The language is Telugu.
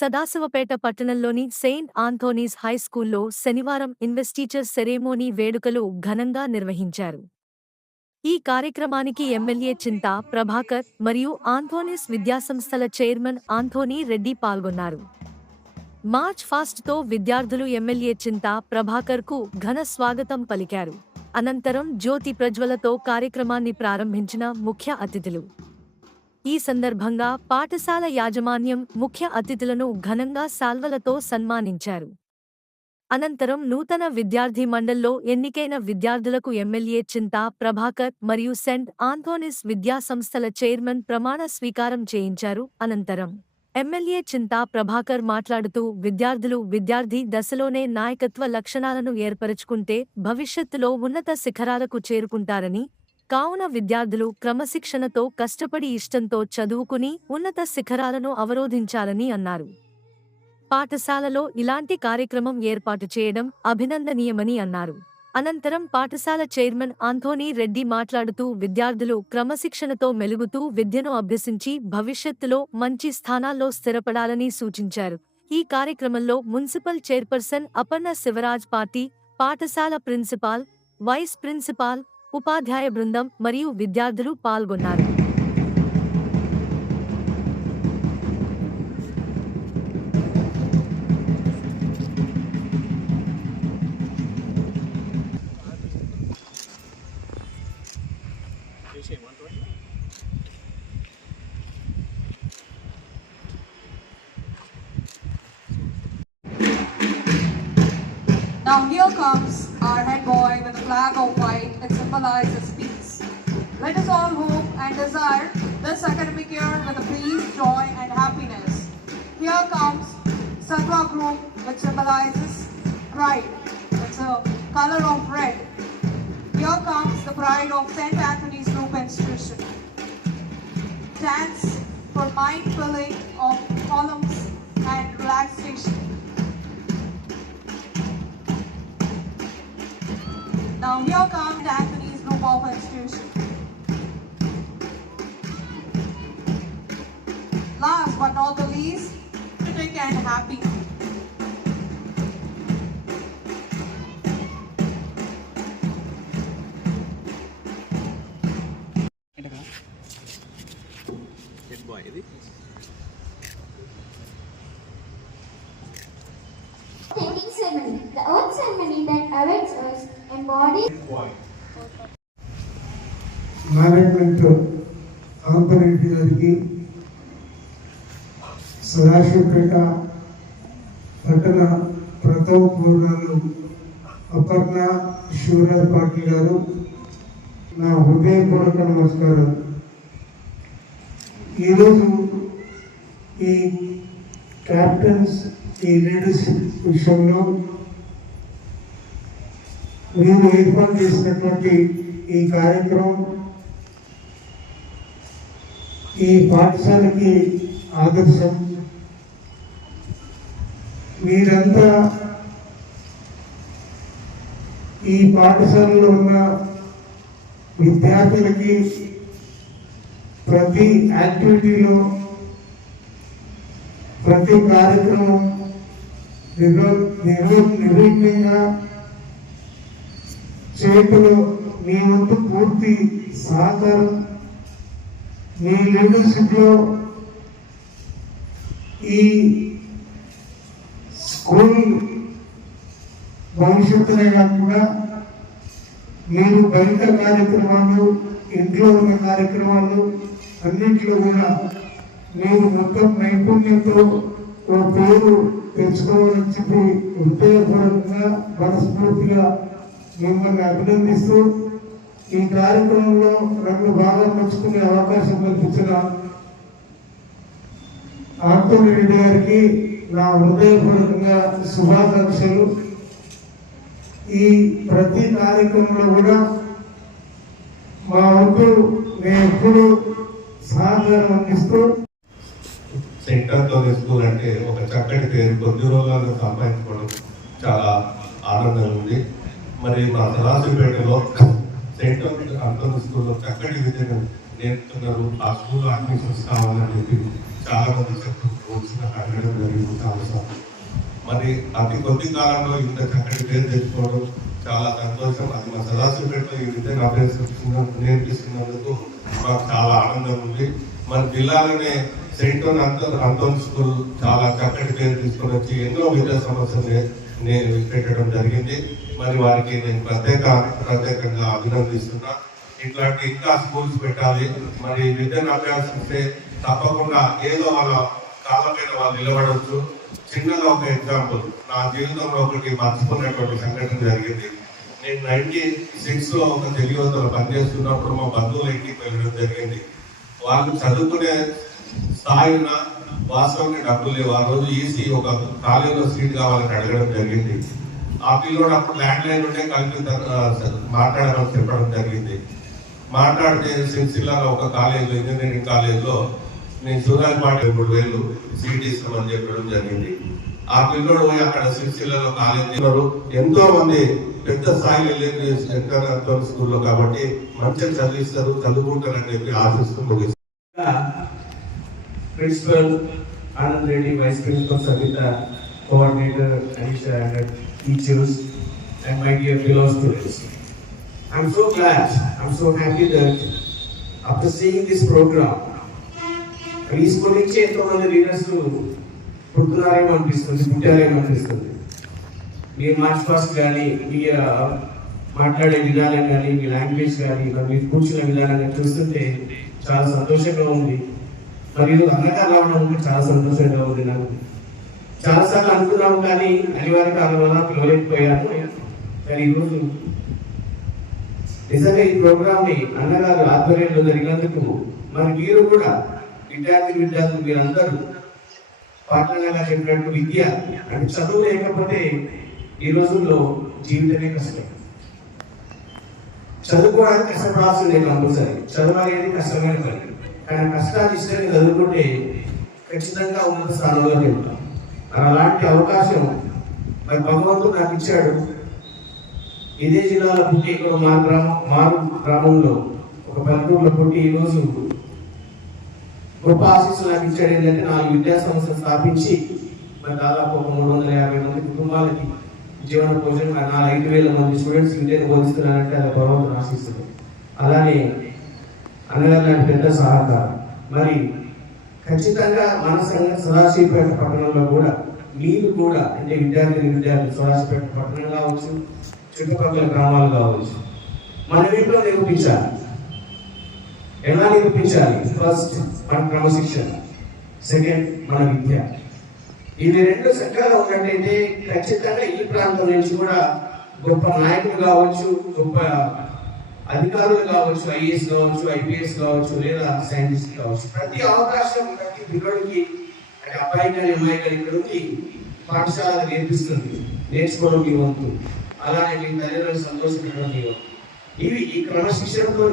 సదాశివపేట పట్టణంలోని సెయింట్ ఆంథోనీస్ హై స్కూల్లో శనివారం ఇన్వెస్టిచర్ సెరేమోనీ వేడుకలు ఘనంగా నిర్వహించారు. ఈ కార్యక్రమానికి ఎమ్మెల్యే చింతా ప్రభాకర్ మరియు ఆంథోనీస్ విద్యాసంస్థల చైర్మన్ ఆంథోనీ రెడ్డి పాల్గొన్నారు. మార్చ్ ఫాస్ట్తో విద్యార్థులు ఎమ్మెల్యే చింతా ప్రభాకర్కు ఘన స్వాగతం పలికారు. అనంతరం జ్యోతి ప్రజ్వలతో కార్యక్రమాన్ని ప్రారంభించిన ముఖ్య అతిథులు. ఈ సందర్భంగా పాఠశాల యాజమాన్యం ముఖ్య అతిథులను ఘనంగా శాల్వలతో సన్మానించారు. అనంతరం నూతన విద్యార్థి మండల్లో ఎన్నికైన విద్యార్థులకు ఎమ్మెల్యే చింతా ప్రభాకర్ మరియు సెంట్ ఆంథోనీస్ విద్యా సంస్థల చైర్మన్ ప్రమాణ స్వీకారం చేయించారు. అనంతరం ఎమ్మెల్యే చింతా ప్రభాకర్ మాట్లాడుతూ విద్యార్థులు విద్యార్థి దశలోనే నాయకత్వ లక్షణాలను ఏర్పరచుకుంటే భవిష్యత్తులో ఉన్నత శిఖరాలకు చేరుకుంటారని, కావున విద్యార్థులు క్రమశిక్షణతో కష్టపడి ఇష్టంతో చదువుకుని ఉన్నత శిఖరాలను అవరోధించాలని అన్నారు. పాఠశాలలో ఇలాంటి కార్యక్రమం ఏర్పాటు చేయడం అభినందనీయమని అన్నారు. అనంతరం పాఠశాల చైర్మన్ ఆంథోనీ రెడ్డి మాట్లాడుతూ విద్యార్థులు క్రమశిక్షణతో మెలుగుతూ విద్యను అభ్యసించి భవిష్యత్తులో మంచి స్థానాల్లో స్థిరపడాలని సూచించారు. ఈ కార్యక్రమంలో municipal chairperson Aparna Sivaraj party, పాఠశాల ప్రిన్సిపాల్, వైస్ ప్రిన్సిపాల్, ఉపాధ్యాయ బృందం మరియు విద్యార్థులు పాల్గొన్నారు. Now here comes our head boy with a flag of white. It symbolizes peace. Let us all hope and desire this academic year with a peace, joy and happiness. Here comes Sattva group, which symbolizes pride. It's a color of red. Here comes the pride of St. Anthony's Group Institution. Stands for mind filling of columns and relaxation. Now here comes Anthony's Group of Institution. Last but not the least, patriotic and happy. Head boy, is it? Thanking ceremony, the earth ceremony that awaits us embodies management Anthony గారికి, సదాశివపేట పట్టణ ప్రథమ పౌరులు అపర్ణ శివరాజ్ పాటిల్ గారు, నా హృదయపూర్వక నమస్కారం. ఈరోజు ఈ క్యాప్టెన్స్, ఈ లీడర్షిప్ విషయంలో మీరు ఏర్పాటు చేసినటువంటి ఈ కార్యక్రమం ఈ పాఠశాలకి ఆదర్శం. మీరంతా ఈ పాఠశాలలో ఉన్న విద్యార్థులకి ప్రతి యాక్టివిటీలో, ప్రతి కార్యక్రమం నిర్విఘ్నంగా చేయటంలో మీ వంతు పూర్తి సహకారం, మీ లీడర్షిప్ లో ఈ స్కూల్ భవిష్యత్తునే కాకుండా మీరు బయట కార్యక్రమాలు, ఇంట్లో ఉన్న కార్యక్రమాలు అన్నింటిలో కూడా మీరు మొత్తం నైపుణ్యంతో ఓ పేరు తెచ్చుకోవాలని చెప్పి హృదయపూర్వకంగా మనస్ఫూర్తిగా మిమ్మల్ని అభినందిస్తూ ఈ కార్యక్రమంలో నన్ను బాగా పంచుకునే అవకాశం కల్పించిన ఆంథోనీ రెడ్డి గారికి నా హృదయపూర్వకంగా శుభాకాంక్షలు. ఈ ప్రతి కార్యక్రమంలో కూడా మా వంతు నేను ఎప్పుడు సహకారం అందిస్తూ. సెయింట్ ఆంథోనీ స్కూల్ అంటే ఒక చక్కటి పేరు, కొద్ది రోజులుగా సంపాదించుకోవడం చాలా ఆనందంగా ఉంది. మరి మా సదాశివపేటలో సెయింట్ ఆంథోనీ స్కూల్లో చక్కటి విద్యను నేర్పుతున్నారు, ఆ స్కూల్లో అడ్మిషన్స్ కావాలని చెప్పి చాలా మంది వచ్చిన అడగడం జరిగింది చాలాసార్లు. మరి అతి కొద్ది కాలంలో ఇంత చక్కటి పేరు తెచ్చుకోవడం చాలా సంతోషం. అది మా సదాశివపేటలో ఈ విద్యను నేర్పిస్తున్నందుకు మాకు చాలా ఆనందం ఉంది. మన జిల్లాలోనే సెయింట్ ఆంథోనీ స్కూల్ చాలా చక్కటి పేరు తీసుకొని వచ్చి ఎన్నో విద్యా సమస్యలు పెట్టడం జరిగింది. మరి వారికి నేను ప్రత్యేకంగా అభినందిస్తున్నా. ఇట్లాంటి ఇంకా స్కూల్స్ పెట్టాలి. మరి విద్యను అభ్యాసిస్తే తప్పకుండా ఏదో వాళ్ళ కాళ్ళ మీద వాళ్ళు నిలబడవచ్చు. చిన్నగా ఒక ఎగ్జాంపుల్, నా జీవితంలో ఒకటి మర్చిపోయినటువంటి సంఘటన జరిగింది. నేను 96లో ఒక తెలుగులో పనిచేస్తున్నప్పుడు మా బంధువుల ఇంటికి వెళ్ళడం జరిగింది. వాళ్ళు చదువుకునే స్థాయిన వాస్తవానికి డబ్బులు లేవు. ఆ రోజు ఈసీ ఒక కాలేజీలో సీట్ కావాలని అడగడం జరిగింది. ఆ పిల్లోడు అప్పుడు ల్యాండ్ లైన్ ఉంటే కలిపి మాట్లాడమని చెప్పడం జరిగింది. మాట్లాడితే సిరిసిల్లాలో ఒక కాలేజీలో, ఇంజనీరింగ్ కాలేజీలో నేను సూరాజపాటి 3,000 సీట్ ఇస్తామని చెప్పడం జరిగింది. ఆ పిల్లోడు పోయి అక్కడ సిరిసిల్లాలో కాలేజీలో ఎంతో మంది పెద్ద స్థాయిలో వెళ్ళేది సెంటర్ ఆంథోనీ స్కూల్లో, కాబట్టి మంచిగా చదివిస్తారు, చదువుకుంటారని చెప్పి ఆశిస్తూ ముగిస్తారు. Principal Anand Reddy, Vice Principal Savita, Coordinator Anisha, and teachers, and my dear fellow students. I'm so glad, I'm so happy that after seeing this program, ఈ స్కూల్ నుంచి ఎంతో మంది లీడర్స్ పుట్టున్నారేమో అనిపిస్తుంది, పుట్టారేమో అనిపిస్తుంది. మీ మార్చ్ పాస్ట్ కానీ, మీ మాట్లాడే విధానం కానీ, మీ లాంగ్వేజ్ కానీ, మీరు కూర్చున్న విధానాన్ని చూస్తుంటే చాలా సంతోషంగా ఉంది. మరి ఈరోజు అన్నగారు రావడం చాలా సంతోషంగా ఉంది. నాకు చాలాసార్లు అనుకున్నాము కానీ అనివార్య కారణం వల్ల పిలవలేకపోయాను. కానీ ఈరోజు నిజంగా ఈ ప్రోగ్రామ్ ని అన్నగారు ఆధ్వర్యంలో జరిగినందుకు మరి మీరు కూడా విద్యార్థులు మీరందరూ పాఠంగా చెప్పినట్టు విద్య అంటే చదువు లేకపోతే ఈ రోజుల్లో జీవితమే కష్టం. చదువుకోవడానికి కష్టపడాల్సిందే, కంపల్సరీ చదువు అనేది కష్టమైన పని. కానీ కష్టాన్ని ఇష్టంగా చదువుకుంటే ఖచ్చితంగా ఉన్నత స్థానంలో వెళ్తాం. అలాంటి అవకాశం మరి భగవంతుడు నాకు ఇచ్చాడు. ఇదే జిల్లాలో పుట్టి ఇక్కడ మారు గ్రామంలో ఒక పల్లెటూరులో పుట్టి ఈరోజు గొప్ప ఆశీస్సులు నాకు ఇచ్చాడు. ఏంటంటే 4 విద్యా సంస్థలు స్థాపించి మరి దాదాపు 350 మంది కుటుంబాలకి జీవన భోజనం 5,000 మంది స్టూడెంట్స్ విద్యను బోధిస్తున్నారంటే అది భగవంతుడు ఆశిస్తుంది. అలానే అన్నగారు లాంటి పెద్ద సహకారం. మరి ఖచ్చితంగా మన సదాశివపేట పట్టణంలో కూడా మీరు కూడా అంటే విద్యార్థులు సదాశివపేట పట్టణం కావచ్చు, చుట్టుపక్కల గ్రామాలు కావచ్చు, మన ఇంట్లో నిరూపించాలి. ఎలా నిరూపించాలి? ఫస్ట్ మన క్రమశిక్షణ, సెకండ్ మన విద్య. ఇవి 2 చక్కగా ఉన్నట్టయితే ఖచ్చితంగా ఈ ప్రాంతం నుంచి కూడా గొప్ప నాయకులు కావచ్చు, గొప్ప అధికారులు కావచ్చు, ఐఏఎస్ కావచ్చు, ఐపీఎస్ కావచ్చు, లేదా సైంటిస్ట్ కావచ్చు. ప్రతి అవకాశం ప్రతి పిల్లడికి అంటే అబ్బాయి కానీ అమ్మాయి కానీ ఇక్కడ ఉంది పాఠశాల నేర్పిస్తుంది. నేర్చుకోవడం మీ వంతు, అలానే మీ తల్లిదండ్రులు సంతోషపెట్టడం మీ వంతు. ఇవి ఈ క్రమశిక్షణతో